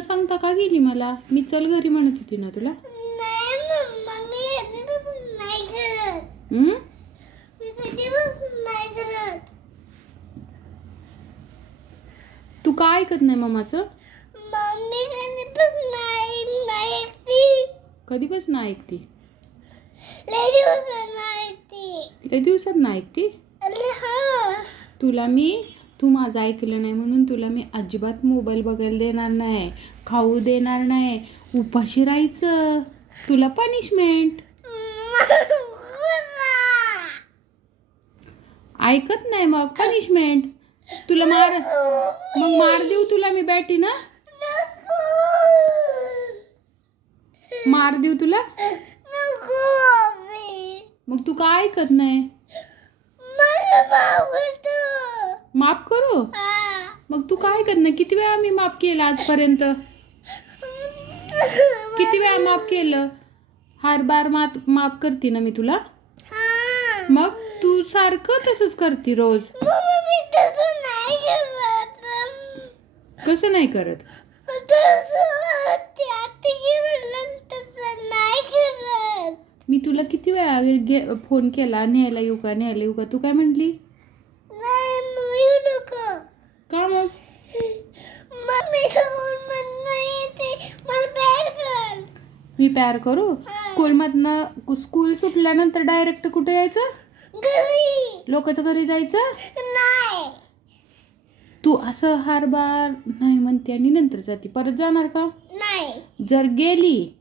न सांगता का गेली मला? मी चल घरी म्हणत होती ना तुला. नाही मम्मा, मी कधीपासून नाही करत. हम्म? मी कधीपासून नाही करत. तू का ऐकत नाही मम्माचं? मम्मी कधीपासून नाही ऐकती. कधीपासून ऐकती? लय दिवसानं ऐकती. लय दिवसात ना ऐकती? हा. तू माझं ऐकलं नाही म्हणून तुला मी अजिबात मोबाईल बघायला देणार नाही, खाऊ देणार नाही, उपाशी राहायचं. तुला पनिशमेंट. ऐकत नाही मग पनिशमेंट. तुला मग मार देऊ तुला मी बॅटी ना? मार देऊ तुला? मग तू का ऐकत नाही? माफ करू? मग तू काय ऐकत नाही? किती वेळा मी माफ केलं आजपर्यंत? किती वेळा माफ केलं? हर बार माफ करते ना मी तुला? मग तू सारखं तसंच करते रोज. कसं नाही करत? मी तुला किती वेळा फोन केला, न्यायला येऊ का न्यायला येऊ का? तू काय म्हटली? का मग? मी प्यार करू? स्कूल सुटल्यानंतर डायरेक्ट कुठे यायचं? लोकांच्या घरी जायचं? तू असं हर बार नाही म्हणते आणि नंतर जाते. परत जाणार का? जर गेली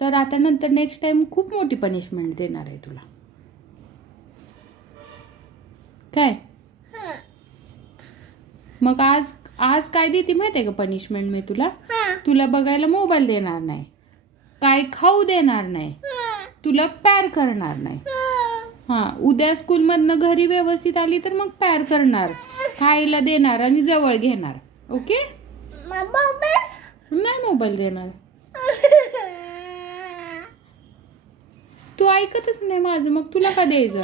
तर आता नंतर नेक्स्ट टाइम खूप मोठी पनिशमेंट देणार आहे तुला. काय? मग आज काय देते माहिती आहे का पनिशमेंट मी तुला? तुला बघायला मोबाईल देणार नाही, काय खाऊ देणार नाही, तुला प्यार करणार नाही. उद्या स्कूलमधनं घरी व्यवस्थित आली तर मग प्यार करणार, खायला देणार आणि जवळ घेणार. ओके? नाही मोबाईल देणार. तू ऐकतच नाही माझं, मग तुला का द्यायचं?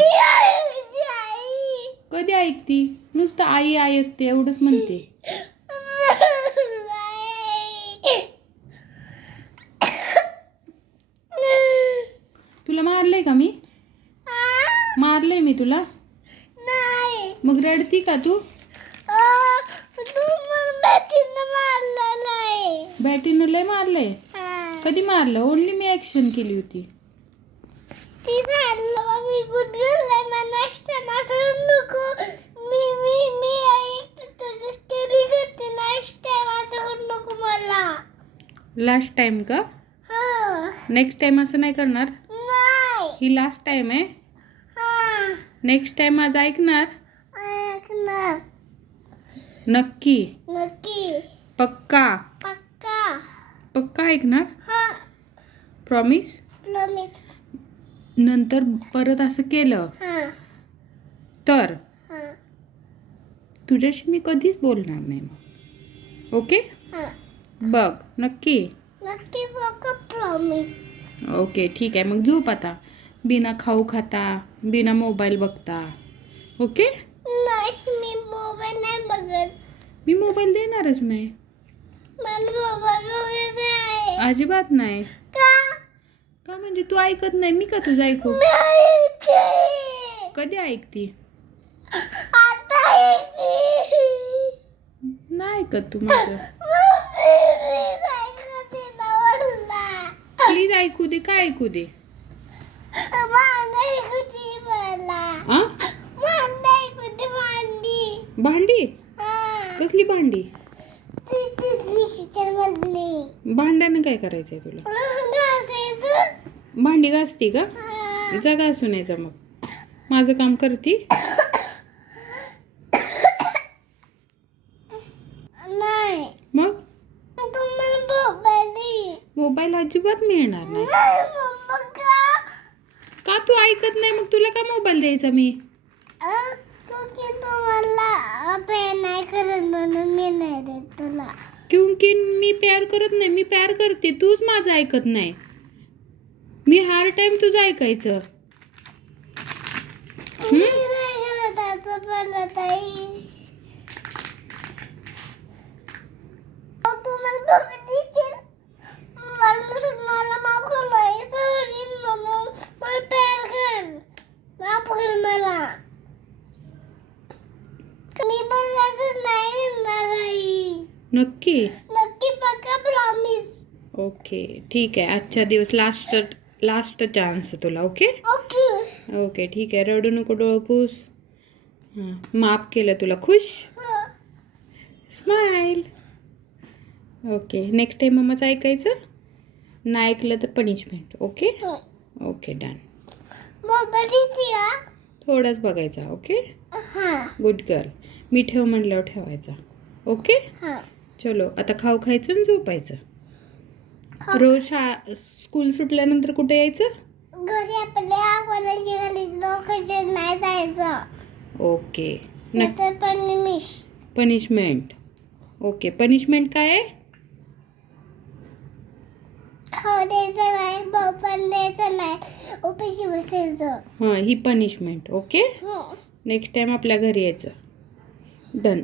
कधी ऐकती? नुसतं आई ऐकते एवढंच म्हणते. तुला मारलंय का मी? मारलंय मी तुला? मग रडती का तू? बॅटीनं लय मारलंय? कधी मारलं? ओनली मी ऍक्शन केली होती. लास्ट टाइम का? नेक्स्ट टाइम असं नाही करणार? ही लास्ट टाइम आहे. नेक्स्ट टाइम माझं ऐकणार? नक्की? पक्का? पक्का ऐकणार? प्रॉमिस? नंतर परत असं केलं तर तुझ्याशी मी कधीच बोलणार नाही मग. ओके? बघ नक्की? ओके ठीक आहे. मग झोप आता, बिना खाऊ खाता, बिना मोबाईल बघता. ओके? मी मोबाईल देणारच नाही. अजिबात नाही. का म्हणजे तू ऐकत नाही? मी का तुझं ऐकू? कधी ऐकती? नाही ऐकत तू माझं. प्लीज ऐकू दे. काय ऐकू दे? भांडी? कसली भांडी? भांड्यानं काय करायचंय तुला? भांडी घासती का? जा घासून यायचा. मग माझं काम करती? मग मोबाईल अजिबात मिळणार नाही. का तू ऐकत नाही? मग तुला का मोबाईल द्यायचा मी? क्योंकि मी प्यार करत नाही. मी प्यार करते, तूच माझं ऐकत नाही. मी हर टाइम तुझं ऐकायचं. तुम्हाला पण असं नाही करणार आई. नक्की? नक्की पक्का प्रॉमिस. ओके ठीक आहे, आजच्या दिवस लास्ट चान्स तुला. Okay okay. ओके ठीक आहे, रडू नको, डोळं पुस. हां, माफ केलं तुला. खुश? स्माइल. ओके, नेक्स्ट टाइम मम्माचं ऐकायचं, नाही ऐकलं तर punishment. Okay okay done. Mobile किती आहे? थोडाच बघायचा. ओके हां गुड गर्ल. मी ठेव म्हणल्यावर ठेवायचा. ओके हां. चलो, आता खाऊ खायचं आणि झोपायचं. रोज स्कूल सुटल्यानंतर कुठे यायचं? घरी आपल्या कोणाच्या घरी लोकांच्या नाही जायचं. ओके नाहीतर पनिश. पनिशमेंट. ओके, पनिशमेंट काय आहे? खाऊ द्यायचं नाही, मोबाईल द्यायचं नाही, उपाशी बसायचं. हां, ही पनिशमेंट. ओके हो. नेक्स्ट टाइम आपल्या घरी यायचं. डन.